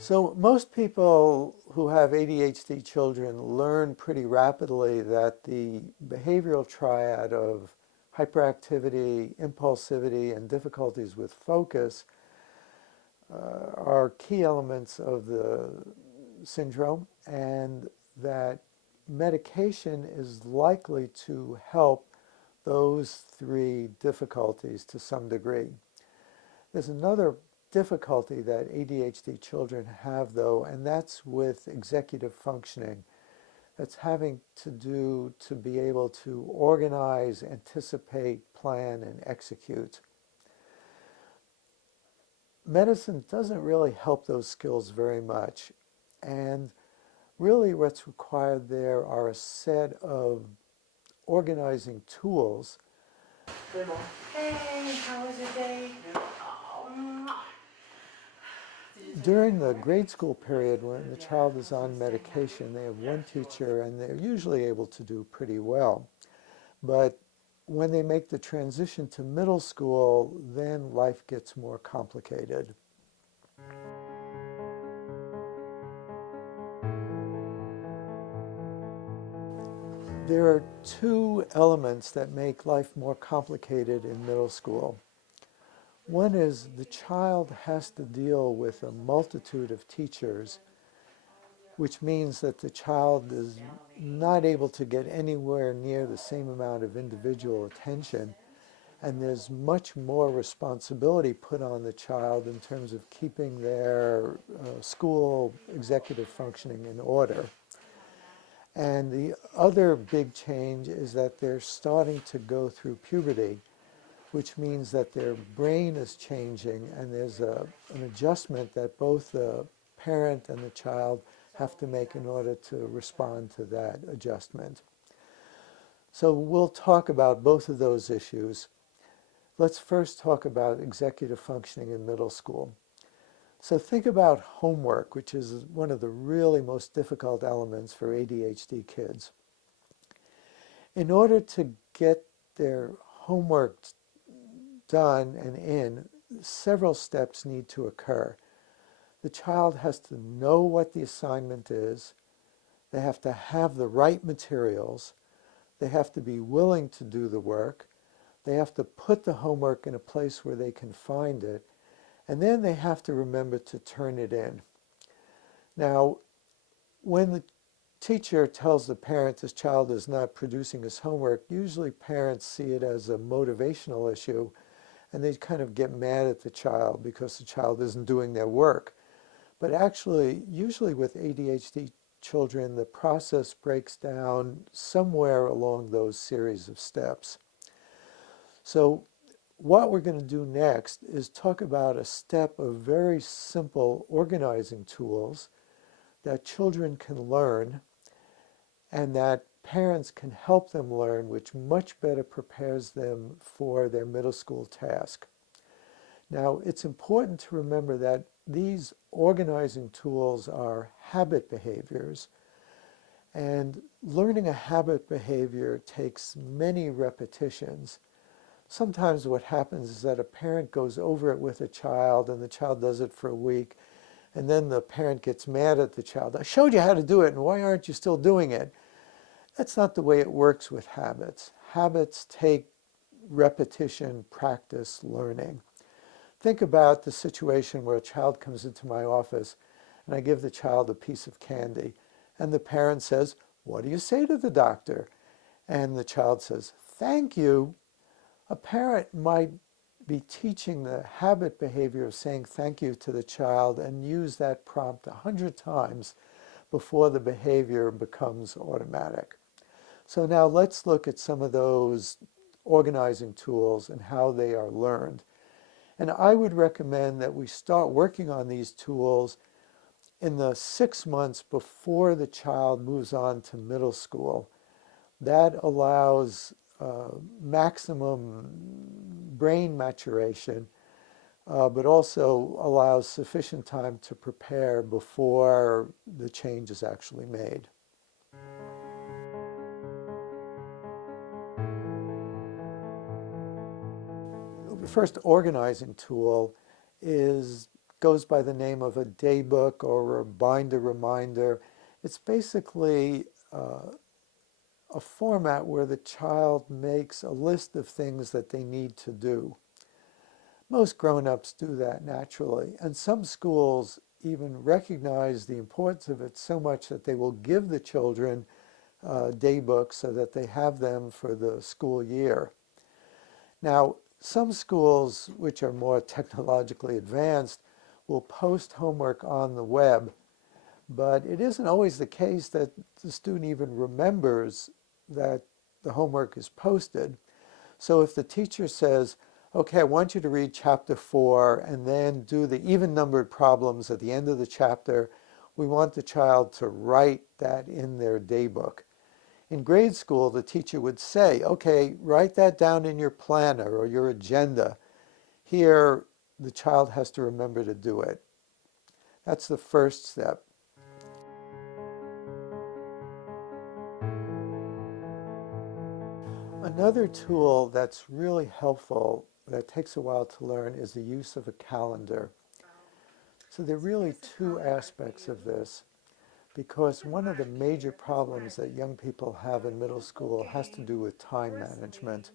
So most people who have ADHD children learn pretty rapidly that the behavioral triad of hyperactivity, impulsivity, and difficulties with focus are key elements of the syndrome, and that medication is likely to help those three difficulties to some degree. There's another difficulty that ADHD children have, though, and that's with executive functioning. That's having to do to be able to organize, anticipate, plan, and execute. Medicine doesn't really help those skills very much, and really what's required there are a set of organizing tools. Hey, how was your day? Oh, did you take your During the homework? grade school period when the child is on medication, they have one teacher and they're usually able to do pretty well. But when they make the transition to middle school, then life gets more complicated. There are two elements that make life more complicated in middle school. One is the child has to deal with a multitude of teachers, which means that the child is not able to get anywhere near the same amount of individual attention, and there's much more responsibility put on the child in terms of keeping their school executive functioning in order. And the other big change is that they're starting to go through puberty, which means that their brain is changing, and there's an adjustment that both the parent and the child have to make in order to respond to that adjustment. So we'll talk about both of those issues. Let's first talk about executive functioning in middle school. So think about homework, which is one of the really most difficult elements for ADHD kids. In order to get their homework done and in, several steps need to occur. The child has to know what the assignment is. They have to have the right materials. They have to be willing to do the work. They have to put the homework in a place where they can find it. And then they have to remember to turn it in. Now, when the teacher tells the parent this child is not producing his homework, usually parents see it as a motivational issue, and they kind of get mad at the child because the child isn't doing their work. But actually, usually with ADHD children, the process breaks down somewhere along those series of steps. So what we're going to do next is talk about a step of very simple organizing tools that children can learn and that parents can help them learn, which much better prepares them for their middle school task. Now, it's important to remember that these organizing tools are habit behaviors, and learning a habit behavior takes many repetitions. Sometimes what happens is that a parent goes over it with a child and the child does it for a week, and then the parent gets mad at the child. I showed you how to do it, and why aren't you still doing it? That's not the way it works with habits. Habits take repetition, practice, learning. Think about the situation where a child comes into my office and I give the child a piece of candy, and the parent says, "What do you say to the doctor?" And the child says, "Thank you." A parent might be teaching the habit behavior of saying thank you to the child and use that prompt 100 times before the behavior becomes automatic. So now let's look at some of those organizing tools and how they are learned. And I would recommend that we start working on these tools in the 6 months before the child moves on to middle school. That allows maximum brain maturation, but also allows sufficient time to prepare before the change is actually made. The first organizing tool is goes by the name of a day book or a binder reminder. It's basically a format where the child makes a list of things that they need to do. Most grown-ups do that naturally, and some schools even recognize the importance of it so much that they will give the children day books so that they have them for the school year. Now, some schools, which are more technologically advanced, will post homework on the web, but it isn't always the case that the student even remembers that the homework is posted. So if the teacher says, okay, I want you to read chapter 4 and then do the even-numbered problems at the end of the chapter, we want the child to write that in their daybook. In grade school, the teacher would say, okay, write that down in your planner or your agenda. Here, the child has to remember to do it. That's the first step. Another tool that's really helpful that takes a while to learn is the use of a calendar. So there are really two aspects of this, because one of the major problems that young people have in middle school has to do with time management.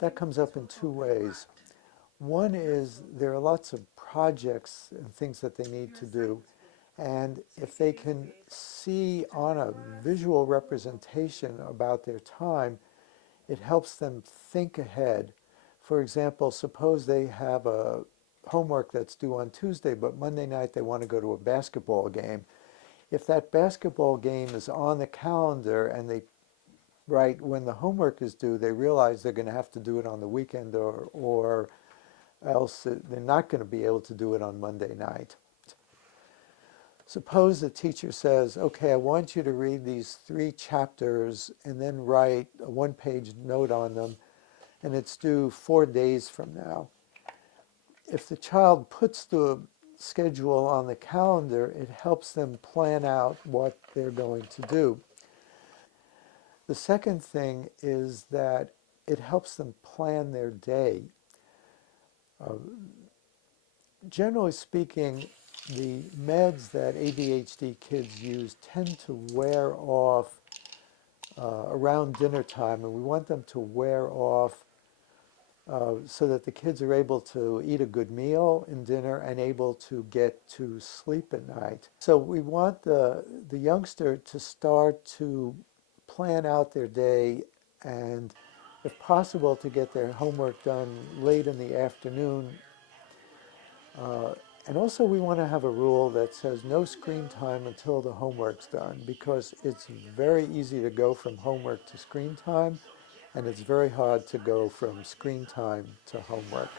That comes up in two ways. One is there are lots of projects and things that they need to do, and if they can see on a visual representation about their time, it helps them think ahead. For example, suppose they have a homework that's due on Tuesday, but Monday night they want to go to a basketball game. If that basketball game is on the calendar and they write when the homework is due, they realize they're going to have to do it on the weekend or else they're not going to be able to do it on Monday night. Suppose the teacher says, okay, I want you to read these 3 chapters and then write a 1-page note on them, and it's due 4 days from now. If the child puts the schedule on the calendar, it helps them plan out what they're going to do. The second thing is that it helps them plan their day. Generally speaking, the meds that ADHD kids use tend to wear off around dinner time, and we want them to wear off so that the kids are able to eat a good meal in dinner and able to get to sleep at night. So we want the youngster to start to plan out their day and, if possible, to get their homework done late in the afternoon. And also we want to have a rule that says no screen time until the homework's done, because it's very easy to go from homework to screen time, and it's very hard to go from screen time to homework.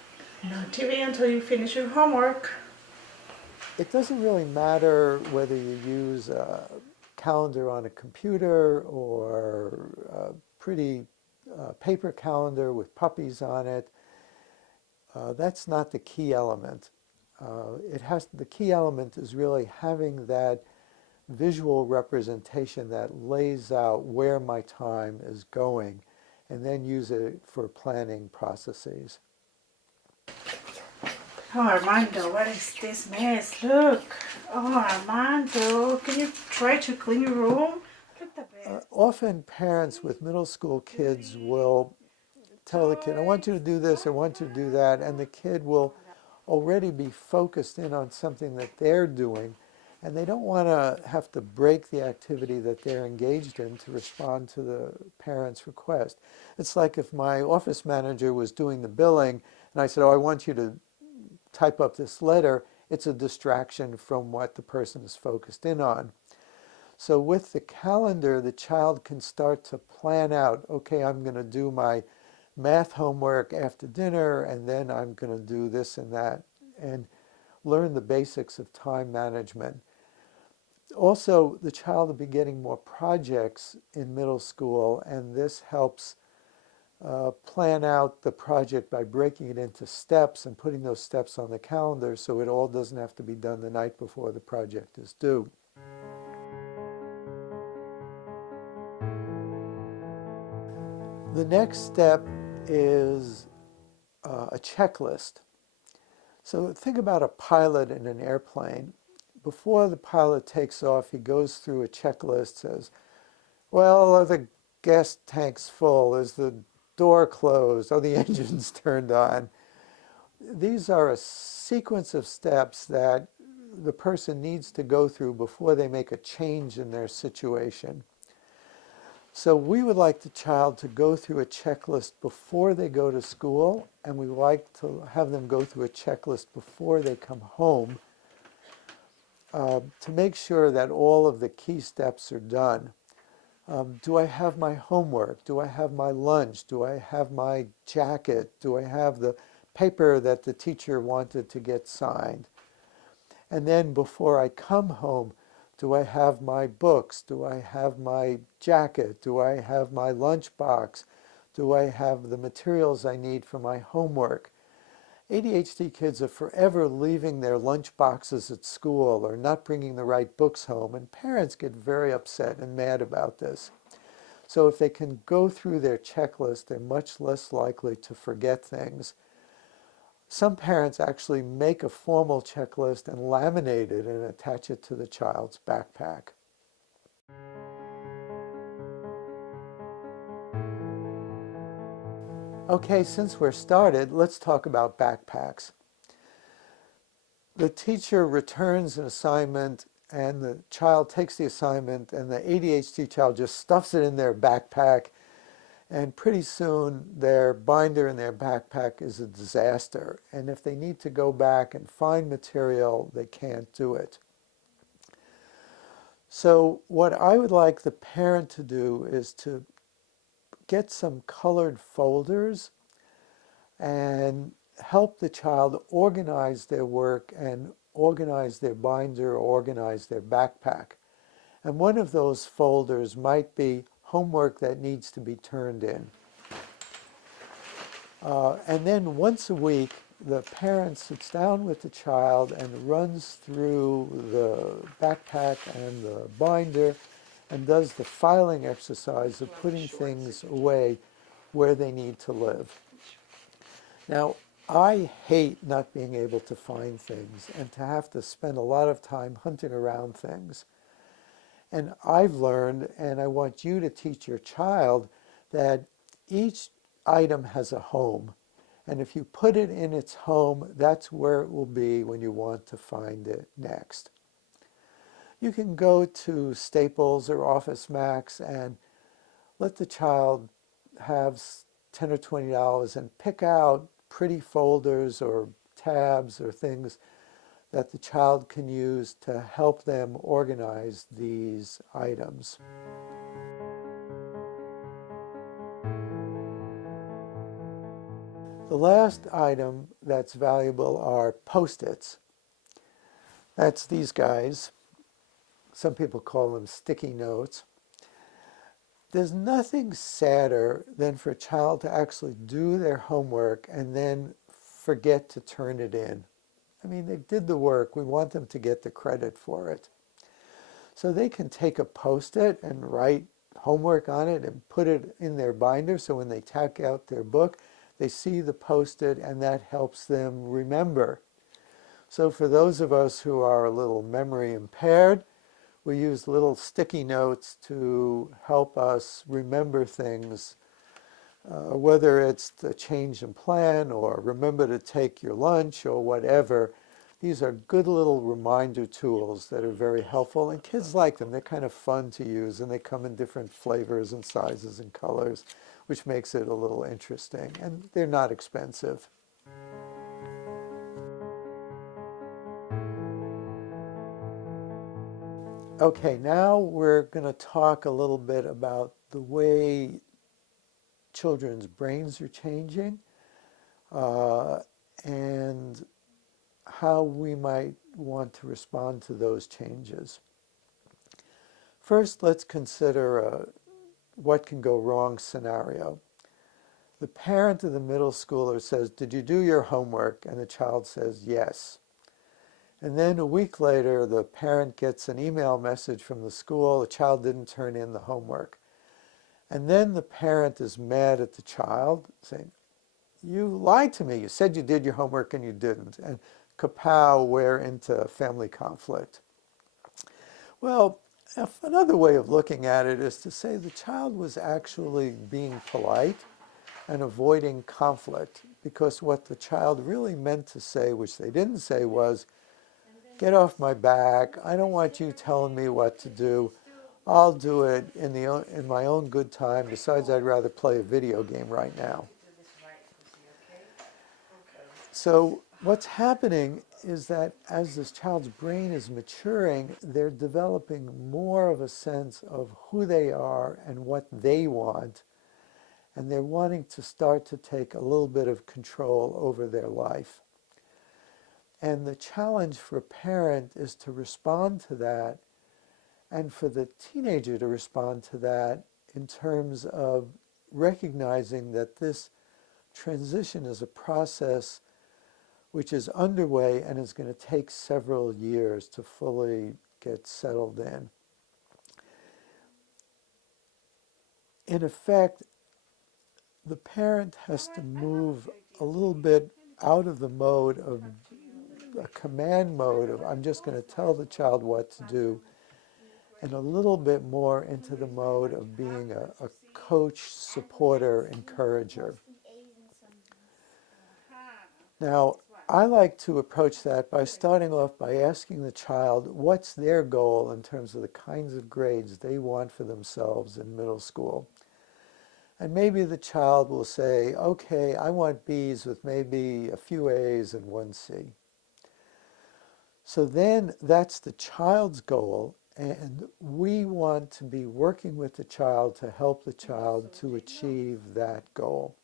No TV until you finish your homework. It doesn't really matter whether you use a calendar on a computer or a pretty paper calendar with puppies on it. That's not the key element. The key element is really having that visual representation that lays out where my time is going, and then use it for planning processes. Oh, Armando, what is this mess? Look. Oh, Armando, can you try to clean your room? Look at the bed. Often parents with middle school kids will tell the kid, I want you to do this, I want you to do that, and the kid will already be focused in on something that they're doing, and they don't want to have to break the activity that they're engaged in to respond to the parent's request. It's like if my office manager was doing the billing and I said, oh, I want you to type up this letter, it's a distraction from what the person is focused in on. So with the calendar, the child can start to plan out, okay, I'm going to do my math homework after dinner, and then I'm going to do this and that, and learn the basics of time management. Also, the child will be getting more projects in middle school, and this helps plan out the project by breaking it into steps and putting those steps on the calendar so it all doesn't have to be done the night before the project is due. The next step is a checklist. So think about a pilot in an airplane. Before the pilot takes off, he goes through a checklist, says, well, are the gas tanks full? Is the door closed? Are the engines turned on? These are a sequence of steps that the person needs to go through before they make a change in their situation. So we would like the child to go through a checklist before they go to school, and we like to have them go through a checklist before they come home to make sure that all of the key steps are done. Do I have my homework? Do I have my lunch? Do I have my jacket? Do I have the paper that the teacher wanted to get signed? And then before I come home, do I have my books? Do I have my jacket? Do I have my lunchbox? Do I have the materials I need for my homework? ADHD kids are forever leaving their lunch boxes at school or not bringing the right books home, and parents get very upset and mad about this. So if they can go through their checklist, they're much less likely to forget things. Some parents actually make a formal checklist and laminate it and attach it to the child's backpack. Okay, since we're started, let's talk about backpacks. The teacher returns an assignment and the child takes the assignment and the ADHD child just stuffs it in their backpack, and pretty soon their binder in their backpack is a disaster. And if they need to go back and find material, they can't do it. So what I would like the parent to do is to get some colored folders and help the child organize their work and organize their binder or organize their backpack. And one of those folders might be homework that needs to be turned in. And then once a week, the parent sits down with the child and runs through the backpack and the binder and does the filing exercise of putting things away where they need to live. Now, I hate not being able to find things and to have to spend a lot of time hunting around things. And I've learned, and I want you to teach your child, that each item has a home. And if you put it in its home, that's where it will be when you want to find it next. You can go to Staples or Office Max and let the child have $10 or $20 and pick out pretty folders or tabs or things that the child can use to help them organize these items. The last item that's valuable are Post-its. That's these guys. Some people call them sticky notes. There's nothing sadder than for a child to actually do their homework and then forget to turn it in. I mean, they did the work. We want them to get the credit for it. So they can take a Post-it and write homework on it and put it in their binder, so when they take out their book, they see the Post-it and that helps them remember. So for those of us who are a little memory impaired, we use little sticky notes to help us remember things, whether it's the change in plan or remember to take your lunch or whatever. These are good little reminder tools that are very helpful, and kids like them. They're kind of fun to use, and they come in different flavors and sizes and colors, which makes it a little interesting, and they're not expensive. Okay, now we're going to talk a little bit about the way children's brains are changing and how we might want to respond to those changes. First, let's consider a what can go wrong scenario. The parent of the middle schooler says, "Did you do your homework?" And the child says, "Yes." And then a week later, the parent gets an email message from the school, the child didn't turn in the homework. And then the parent is mad at the child, saying, you lied to me. You said you did your homework and you didn't. And kapow, we're into family conflict. Well, another way of looking at it is to say the child was actually being polite and avoiding conflict, because what the child really meant to say, which they didn't say, was, get off my back. I don't want you telling me what to do. I'll do it in my own good time. Besides, I'd rather play a video game right now. So what's happening is that as this child's brain is maturing, they're developing more of a sense of who they are and what they want, and they're wanting to start to take a little bit of control over their life. And the challenge for a parent is to respond to that, and for the teenager to respond to that in terms of recognizing that this transition is a process which is underway and is going to take several years to fully get settled in. In effect, the parent has to move a little bit out of the mode of a command mode of I'm just going to tell the child what to do, and a little bit more into the mode of being a coach, supporter, encourager. Now, I like to approach that by starting off by asking the child what's their goal in terms of the kinds of grades they want for themselves in middle school. And maybe the child will say, okay, I want B's with maybe a few A's and one C. So then that's the child's goal, and we want to be working with the child to help the child to achieve that goal.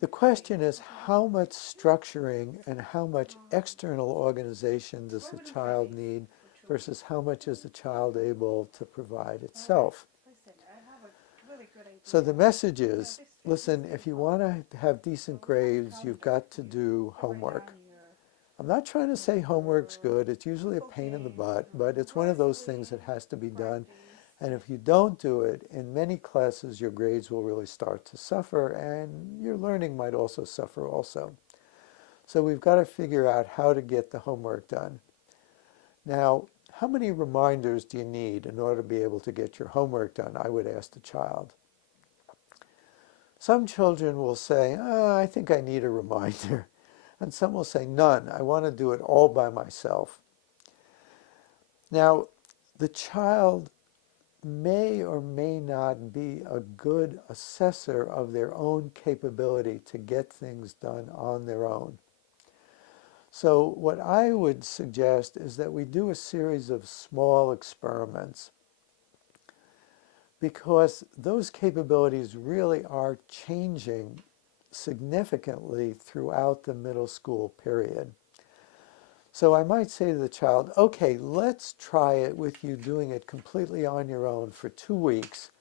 The question is, how much structuring and how much external organization does the child need versus how much is the child able to provide itself? So the message is, listen, if you want to have decent grades, you've got to do homework. I'm not trying to say homework's good. It's usually a pain in the butt, but it's one of those things that has to be done. And if you don't do it, in many classes, your grades will really start to suffer, and your learning might also suffer also. So we've got to figure out how to get the homework done. Now, how many reminders do you need in order to be able to get your homework done? I would ask the child. Some children will say, I think I need a reminder. And some will say, none. I want to do it all by myself. Now, the child may or may not be a good assessor of their own capability to get things done on their own. So what I would suggest is that we do a series of small experiments, because those capabilities really are changing significantly throughout the middle school period. So I might say to the child, okay, let's try it with you doing it completely on your own for 2 weeks,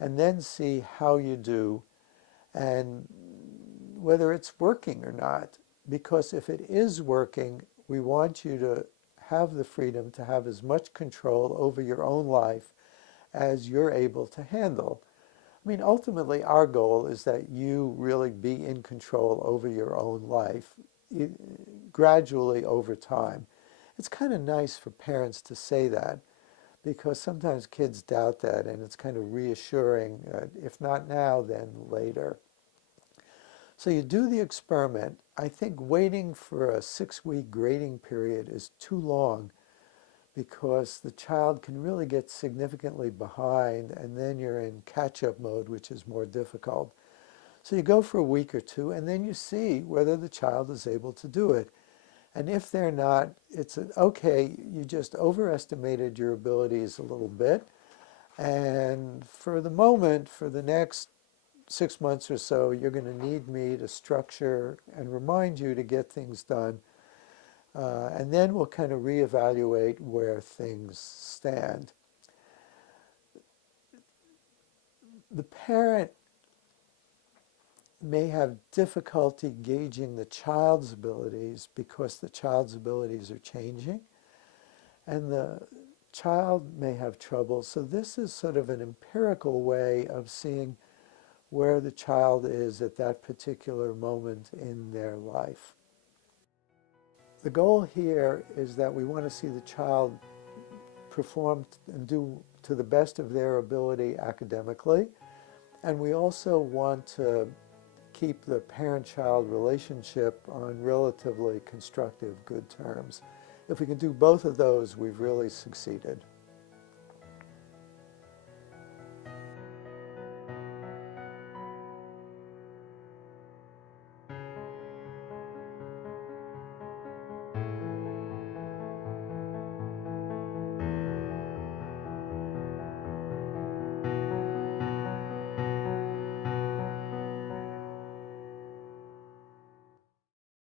and then see how you do and whether it's working or not. Because if it is working, we want you to have the freedom to have as much control over your own life as you're able to handle. I mean, ultimately, our goal is that you really be in control over your own life gradually over time. It's kind of nice for parents to say that, because sometimes kids doubt that, and it's kind of reassuring, if not now, then later. So you do the experiment. I think waiting for a 6-week grading period is too long, because the child can really get significantly behind, and then you're in catch-up mode, which is more difficult. So you go for a week or two, and then you see whether the child is able to do it. And if they're not, it's okay, you just overestimated your abilities a little bit, and for the moment, for the next 6 months or so, you're going to need me to structure and remind you to get things done. And then we'll kind of reevaluate where things stand. The parent may have difficulty gauging the child's abilities because the child's abilities are changing, and the child may have trouble. So this is sort of an empirical way of seeing where the child is at that particular moment in their life. The goal here is that we want to see the child perform and do to the best of their ability academically, and we also want to keep the parent-child relationship on relatively constructive, good terms. If we can do both of those, we've really succeeded.